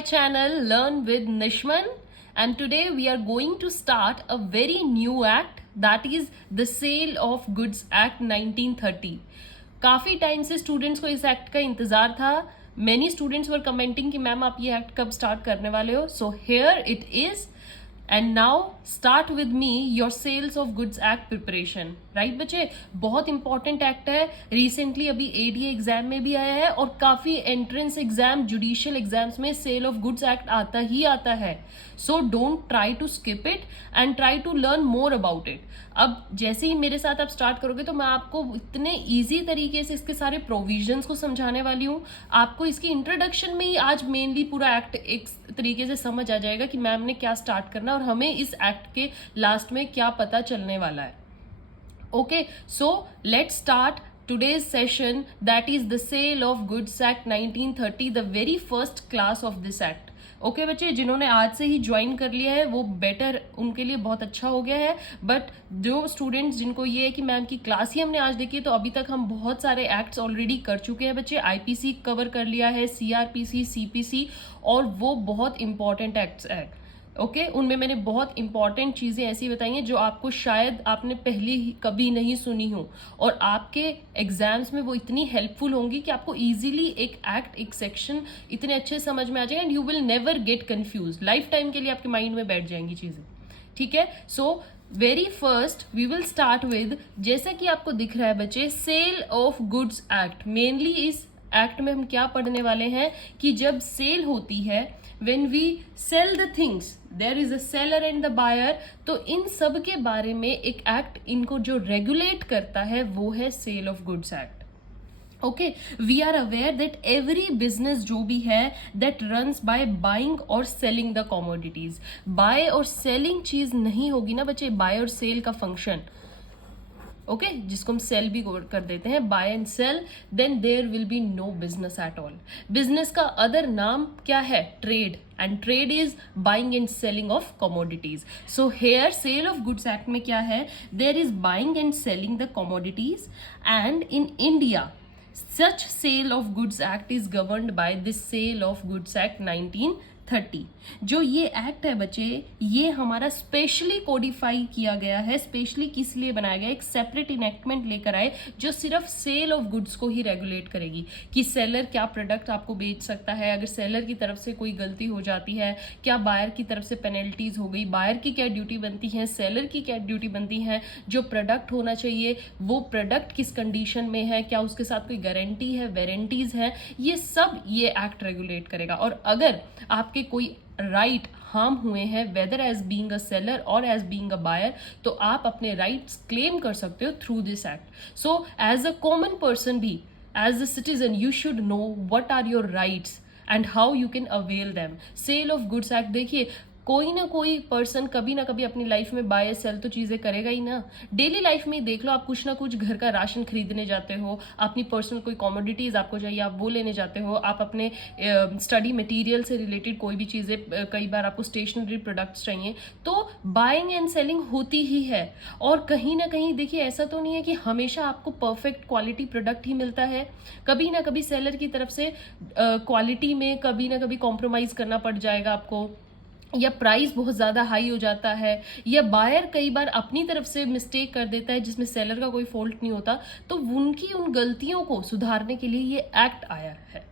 my channel Learn with Nishman, and today we are going to start a very new act, that is the Sale of Goods Act 1930. काफ़ी time से students को इस act का इंतज़ार था. Many students were commenting कि ma'am आप ये एक्ट कब स्टार्ट करने वाले हो. So here it is. And now start with me your sales of goods act preparation. Right बच्चे, बहुत इंपॉर्टेंट एक्ट है. रिसेंटली अभी एडीए एग्जाम में भी आया है और काफ़ी एंट्रेंस एग्जाम, जुडिशियल एग्जाम्स में सेल ऑफ गुड्स एक्ट आता ही आता है. So don't try to skip it and try to learn more about it. अब जैसे ही मेरे साथ आप स्टार्ट करोगे तो मैं आपको इतने ईजी तरीके से इसके सारे प्रोविजंस को समझाने वाली हूँ. आपको इसकी इंट्रोडक्शन में ही आज मेनली पूरा एक्ट एक तरीके से समझ आ जाएगा कि मैम ने क्या स्टार्ट करना और हमें इस एक्ट के लास्ट में क्या पता चलने वाला है. Okay, so let's start today's session, that is the Sale of Goods Act 1930, the very first class of this act. Okay बच्चे, जिन्होंने आज से ही ज्वाइन कर लिया है वो बेटर, उनके लिए बहुत अच्छा हो गया है. बट जो स्टूडेंट्स जिनको ये है कि मैम की क्लास ही हमने आज देखी है, तो अभी तक हम बहुत सारे एक्ट्स ऑलरेडी कर चुके हैं बच्चे. आईपीसी कवर कर लिया है, सीआरपीसी, सीपीसी, और वो बहुत इंपॉर्टेंट एक्ट्स है. ओके, उनमें मैंने बहुत इंपॉर्टेंट चीज़ें ऐसी बताई हैं जो आपको शायद आपने पहले ही कभी नहीं सुनी हो, और आपके एग्जाम्स में वो इतनी हेल्पफुल होंगी कि आपको इजीली एक एक्ट, एक सेक्शन इतने अच्छे समझ में आ जाएगा and you will never get confuse. Life time के लिए आपके माइंड में बैठ जाएंगी चीज़ें. ठीक है, so very first we will start with, जैसा कि आपको दिख रहा है बच्चे, sale of goods act. Mainly इस एक्ट में हम क्या पढ़ने वाले हैं कि जब सेल होती है, when we sell the things, there is a seller and the buyer, तो इन सब के बारे में एक एक्ट इनको जो रेगुलेट करता है वो है sale of goods act. Okay, we are aware that every business जो भी है दैट रन्स बाय बाइंग और सेलिंग द कमोडिटीज. बाय और सेलिंग चीज नहीं होगी ना बच्चे, बाय और सेल का फंक्शन, ओके, जिसको हम सेल भी कर देते हैं, buy and sell, then there will be no business at all. Business का अदर नाम क्या है? Trade, and trade is buying and selling of commodities. So here sale of goods act में क्या है? There is buying and selling the commodities, and in India such sale of goods act is governed by this Sale of Goods Act 1930. जो ये act है बच्चे, ये हमारा specially Codify किया गया है. स्पेशली किस लिए बनाया गया? एक सेपरेट इनेक्टमेंट लेकर आए जो सिर्फ सेल ऑफ गुड्स को ही रेगुलेट करेगी कि सेलर क्या प्रोडक्ट आपको बेच सकता है, अगर सेलर की तरफ से कोई गलती हो जाती है, क्या बायर की तरफ से पेनल्टीज हो गई, बायर की क्या ड्यूटी बनती है, सेलर की क्या ड्यूटी बनती है, जो प्रोडक्ट होना चाहिए वो प्रोडक्ट किस कंडीशन में है, क्या उसके साथ कोई गारंटी है, वारंटीज है, ये सब ये एक्ट रेगुलेट करेगा. और अगर आपके कोई राइट हार्म हुए हैं, whether as being a seller और एज बीइंग अ बायर, तो आप अपने राइट्स क्लेम कर सकते हो through this act. So as a common person भी, as a citizen, you should know what are your rights and how you can avail them. Sale of goods act, देखिए कोई ना कोई पर्सन कभी ना कभी अपनी लाइफ में बाय सेल तो चीज़ें करेगा ही ना. डेली लाइफ में देख लो, आप कुछ ना कुछ घर का राशन खरीदने जाते हो, अपनी पर्सनल कोई कमोडिटीज़ आपको चाहिए, आप वो लेने जाते हो, आप अपने स्टडी मटेरियल से रिलेटेड कोई भी चीज़ें, कई बार आपको स्टेशनरी प्रोडक्ट्स चाहिए, तो बाइंग एंड सेलिंग होती ही है. और कहीं ना कहीं देखिए, ऐसा तो नहीं है कि हमेशा आपको परफेक्ट क्वालिटी प्रोडक्ट ही मिलता है. कभी ना कभी सेलर की तरफ से क्वालिटी में कभी ना कभी कॉम्प्रोमाइज़ करना पड़ जाएगा आपको, या प्राइस बहुत ज़्यादा हाई हो जाता है, या बायर कई बार अपनी तरफ से मिस्टेक कर देता है जिसमें सेलर का कोई फॉल्ट नहीं होता. तो उनकी उन गलतियों को सुधारने के लिए ये एक्ट आया है.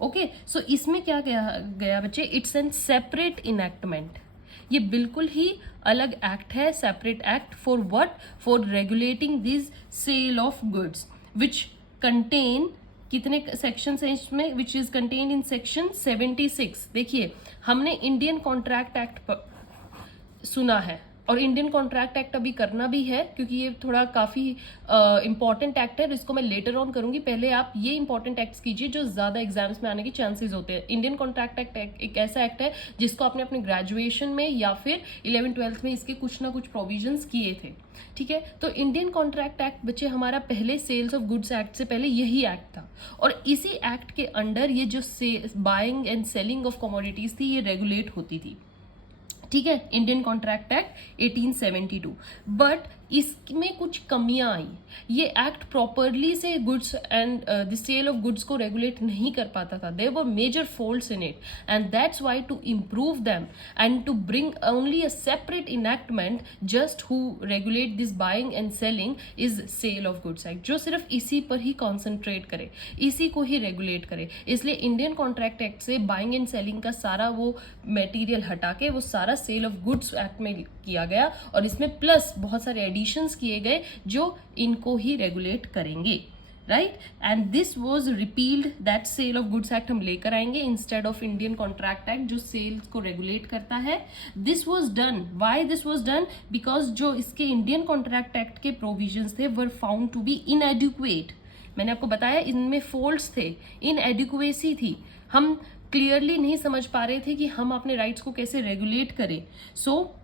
ओके, सो इसमें क्या गया बच्चे? It's an separate enactment. ये बिल्कुल ही अलग एक्ट है, separate act. For what? For regulating this sale of goods which contain, कितने सेक्शन है इसमें? Which is contained in section 76. देखिए, हमने इंडियन कॉन्ट्रैक्ट एक्ट सुना है, और इंडियन कॉन्ट्रैक्ट एक्ट अभी करना भी है क्योंकि ये थोड़ा काफ़ी इंपॉर्टेंट एक्ट है. इसको मैं लेटर ऑन करूंगी. पहले आप ये इंपॉर्टेंट एक्ट्स कीजिए जो ज़्यादा एग्जाम्स में आने के चांसेस होते हैं. इंडियन कॉन्ट्रैक्ट एक्ट एक ऐसा एक्ट है जिसको आपने अपने ग्रेजुएशन में या फिर 11th-12th में इसके कुछ ना कुछ प्रोविजंस किए थे. ठीक है, तो इंडियन कॉन्ट्रैक्ट एक्ट बच्चे हमारा पहले सेल्स ऑफ गुड्स एक्ट से पहले यही एक्ट था, और इसी एक्ट के अंडर ये जो buying and selling of commodities थी ये रेगुलेट होती थी. ठीक है, इंडियन कॉन्ट्रैक्ट एक्ट 1872. बट इसमें कुछ कमियां आई। ये एक्ट प्रॉपरली से goods and the sale of goods को रेगुलेट नहीं कर पाता था। There were major faults in it and that's why to improve them and to bring only a separate enactment just who regulate this buying and selling is sale of goods act, जो सिर्फ इसी पर ही concentrate करे, इसी को ही regulate करे। इसलिए Indian contract act से बाइंग एंड सेलिंग का सारा वो मटेरियल हटा के वो सारा सेल ऑफ गुड्स एक्ट में किया गया और इसमें प्लस बहुत सारे एडिशंस किए गए जो इनको ही रेगुलेट करेंगे, right. And this was repealed, that sale of goods act हम लेकर आएंगे instead of Indian contract act जो सेल्स को रेगुलेट करता है। This was done, why this was done, because जो इसके इंडियन कॉन्ट्रैक्ट एक्ट के प्रोविजंस थे were found to be inadequate. मैंने आपको बताया इनमें फॉल्ट्स थे, इनएडिक्वेसी थी, हम क्लियरली नहीं समझ पा रहे थे कि हम अपने राइट्स को कैसे रेगुलेट करें। सो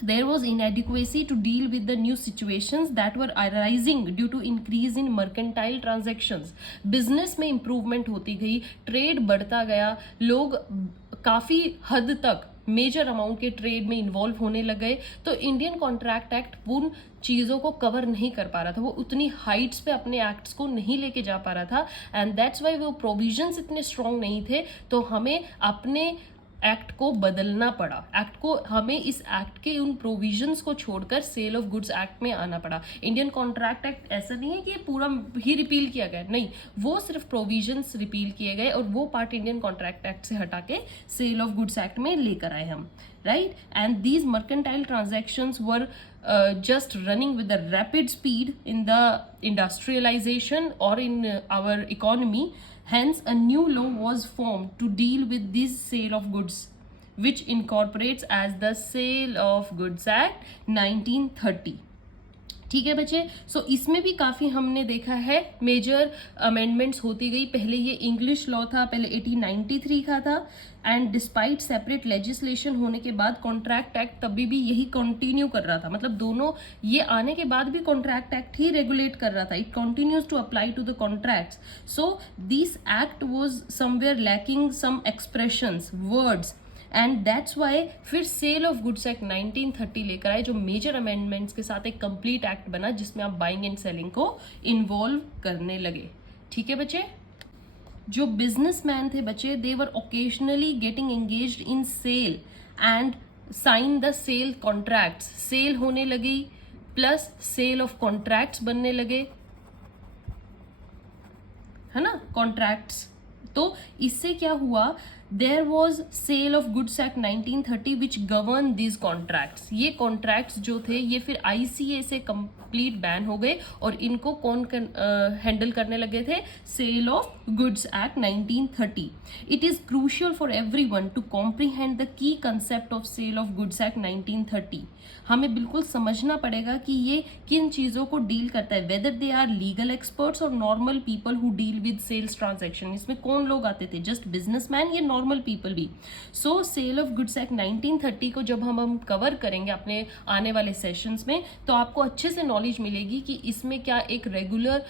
there was inadequacy to deal with the new situations that were arising due to increase in mercantile transactions। business में improvement होती गई, ट्रेड बढ़ता गया, लोग काफ़ी हद तक मेजर अमाउंट के ट्रेड में इन्वॉल्व होने लगे, तो इंडियन कॉन्ट्रैक्ट एक्ट उन चीज़ों को कवर नहीं कर पा रहा था, वो उतनी हाइट्स पे अपने एक्ट्स को नहीं लेके जा पा रहा था एंड दैट्स वाई वो प्रोविजंस इतने स्ट्रॉन्ग नहीं थे। तो हमें अपने एक्ट को बदलना पड़ा, एक्ट को हमें इस एक्ट के उन प्रोविजंस को छोड़कर सेल ऑफ गुड्स एक्ट में आना पड़ा। इंडियन कॉन्ट्रैक्ट एक्ट ऐसा नहीं है कि ये पूरा ही रिपील किया गया, नहीं, वो सिर्फ प्रोविजंस रिपील किए गए और वो पार्ट इंडियन कॉन्ट्रैक्ट एक्ट से हटा के सेल ऑफ गुड्स एक्ट में लेकर आए हम, right. And these mercantile transactions were just running with a rapid speed in the industrialization or in our economy. Hence, a new law was formed to deal with this sale of goods, which incorporates as the Sale of Goods Act 1930. ठीक है बच्चे, सो इसमें भी काफ़ी हमने देखा है major amendments होती गई। पहले ये इंग्लिश लॉ था, पहले 1893 का था एंड डिस्पाइट सेपरेट लेजिस्लेशन होने के बाद कॉन्ट्रैक्ट एक्ट तभी भी यही कंटिन्यू कर रहा था, मतलब दोनों ये आने के बाद भी कॉन्ट्रैक्ट एक्ट ही रेगुलेट कर रहा था, it continues to apply to the contracts. So this act was somewhere lacking some expressions, words and that's why फिर सेल ऑफ गुड्स एक्ट 1930 लेकर आए जो मेजर अमेंडमेंट्स के साथ एक कंप्लीट एक्ट बना जिसमें आप बाइंग एंड सेलिंग को इन्वॉल्व करने लगे। ठीक है बच्चे, जो बिजनेसमैन थे बच्चे, they were occasionally getting engaged in sale and sign the sale contracts, sale होने लगी प्लस सेल ऑफ कॉन्ट्रैक्ट्स बनने लगे, है ना, कॉन्ट्रैक्ट्स। तो इससे क्या हुआ, there was sale of goods act 1930 which govern this contracts. ये कॉन्ट्रैक्ट्स जो थे ये फिर ICA से कंप्लीट बैन हो गए और इनको कौन हैंडल करने लगे थे, sale of goods act 1930। It is crucial for everyone to comprehend the key concept of sale of goods act 1930। हमें बिल्कुल समझना पड़ेगा कि ये किन चीज़ों को डील करता है, whether they are legal experts और normal people who deal with sales transaction. इसमें कौन लोग आते थे, जस्ट बिजनेसमैन या नॉर्मल पीपल भी। So sale of goods act 1930 को जब हम कवर करेंगे अपने आने वाले सेशंस में तो आपको अच्छे से नॉलेज मिलेगी कि इसमें क्या एक रेगुलर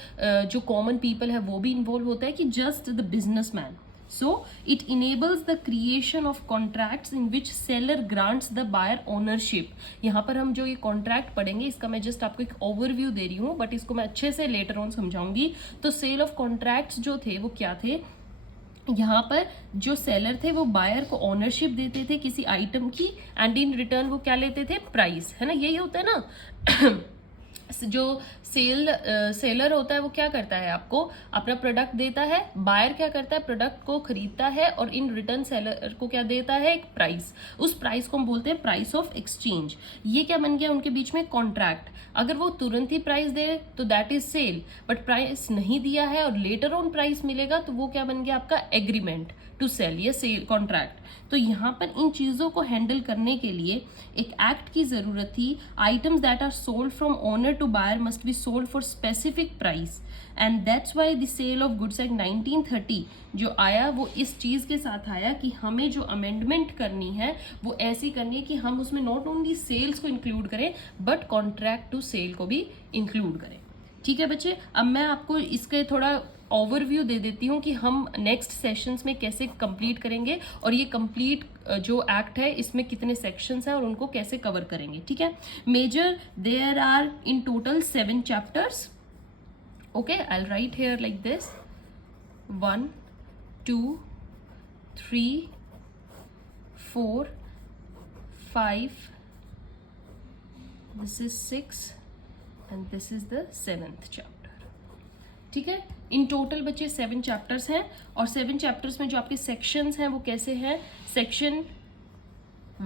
जो कॉमन पीपल है वो भी इन्वॉल्व होता है कि just the businessman. So it enables the creation of contracts in which seller grants the buyer ownership। यहाँ पर हम जो ये कॉन्ट्रैक्ट पढ़ेंगे इसका मैं जस्ट आपको एक ओवरव्यू दे रही हूँ बट इसको मैं अच्छे से लेटर ऑन समझाऊंगी। तो सेल ऑफ कॉन्ट्रैक्ट्स जो थे वो क्या थे, यहाँ पर जो सेलर थे वो बायर को ओनरशिप देते थे किसी आइटम की एंड इन रिटर्न वो क्या लेते थे, प्राइस, है ना, यही होता है ना। जो सेलर होता है वो क्या करता है, आपको अपना प्रोडक्ट देता है, बायर क्या करता है, प्रोडक्ट को खरीदता है और इन रिटर्न सेलर को क्या देता है, एक प्राइस। उस प्राइस को हम बोलते हैं प्राइस ऑफ एक्सचेंज। ये क्या बन गया उनके बीच में, कॉन्ट्रैक्ट। अगर वो तुरंत ही प्राइस दे तो that is sale, but price नहीं दिया है और लेटर ऑन प्राइस मिलेगा तो वो क्या बन गया आपका, एग्रीमेंट टू सेल या सेल कॉन्ट्रैक्ट। तो यहाँ पर इन चीज़ों को हैंडल करने के लिए एक एक्ट की ज़रूरत थी। Items that are sold from owner to buyer must be sold for specific price and that's why the sale of goods act 1930 जो आया वो इस चीज़ के साथ आया कि हमें जो अमेंडमेंट करनी है वो ऐसी करनी है कि हम उसमें नॉट ओनली सेल्स को इंक्लूड करें बट कॉन्ट्रैक्ट टू सेल को भी इंक्लूड करें। ठीक है बच्चे, अब मैं आपको इसके थोड़ा ओवरव्यू दे देती हूँ कि हम नेक्स्ट सेशंस में कैसे कंप्लीट करेंगे और ये कंप्लीट जो एक्ट है इसमें कितने सेक्शंस हैं और उनको कैसे कवर करेंगे, ठीक है। Major there are in total 7 chapters. Okay, I will write here like this 1 2 3 4 5, this is 6 and this is the 7th chapter, ठीक है। इन टोटल बच्चे 7 चैप्टर्स हैं और 7 चैप्टर्स में जो आपके सेक्शंस हैं वो कैसे हैं, सेक्शन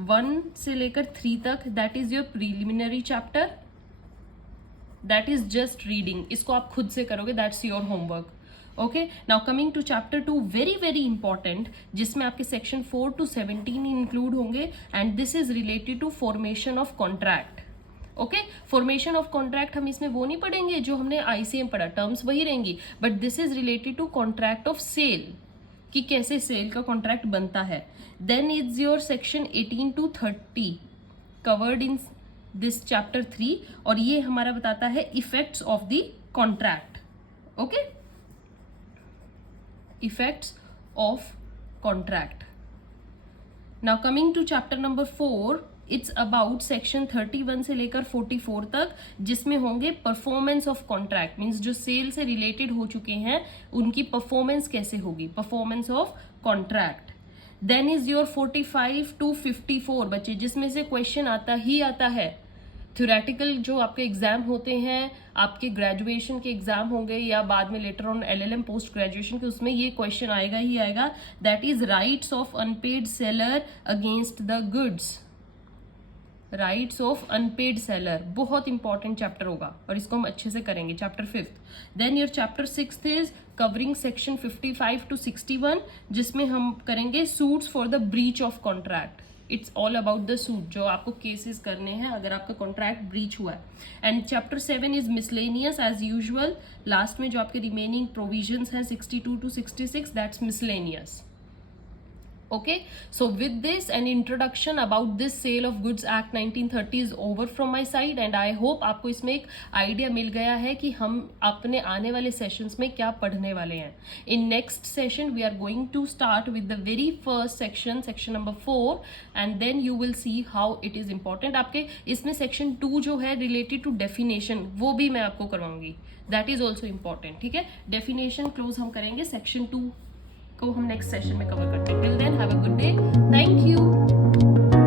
1 से लेकर 3 तक that is your preliminary chapter, that is just reading, इसको आप खुद से करोगे, that's your homework. Okay, now coming to chapter 2, very very important, जिसमें आपके सेक्शन 4 to 17 इंक्लूड होंगे and this is related to formation of contract. Okay, formation of contract हम इसमें वो नहीं पढ़ेंगे जो हमने ICM पढ़ा, टर्म्स वही रहेंगी, but this is related to contract of sale, कि कैसे सेल का कॉन्ट्रैक्ट बनता है। Then is your section 18 to 30 covered in this chapter 3 और ये हमारा बताता है effects of the contract. Okay, effects of contract. Now coming to chapter number 4, it's about section 31 से लेकर 44 तक, जिसमें होंगे परफॉर्मेंस ऑफ कॉन्ट्रैक्ट, मीन्स जो सेल से रिलेटेड हो चुके हैं उनकी परफॉर्मेंस कैसे होगी, performance of contract. Then is your 45 to 54 बच्चे, जिसमें से क्वेश्चन आता ही आता है। थ्योरेटिकल जो आपके एग्जाम होते हैं, आपके ग्रेजुएशन के एग्जाम होंगे या बाद में later on LLM post graduation के, उसमें ये क्वेश्चन आएगा ही आएगा, that is rights of unpaid seller against the goods. Rights of unpaid seller बहुत इंपॉर्टेंट चैप्टर होगा और इसको हम अच्छे से करेंगे, chapter 5th। Then your chapter 6th is covering section 55 to 61, जिसमें हम करेंगे suits for the breach of contract. It's all about the suit, जो आपको केसेस करने हैं अगर आपका कॉन्ट्रैक्ट ब्रीच हुआ है। And chapter 7 is miscellaneous as usual, last में जो आपके रिमेनिंग प्रोविजंस हैं 62 to 66, that's miscellaneous. Okay, so with this an introduction about this Sale of Goods Act 1930 is over from my side and I hope आपको इसमें एक idea मिल गया है कि हम अपने आने वाले सेशंस में क्या पढ़ने वाले हैं। In next session we are going to start with the very first section, section number 4, and then you will see how it is important। आपके इसमें section 2 जो है related to definition, वो भी मैं आपको करवाऊंगी, that is also important, ठीक है। definition close हम करेंगे, section 2 को हम नेक्स्ट सेशन में कवर करते हैं। Till then have a good day, thank you.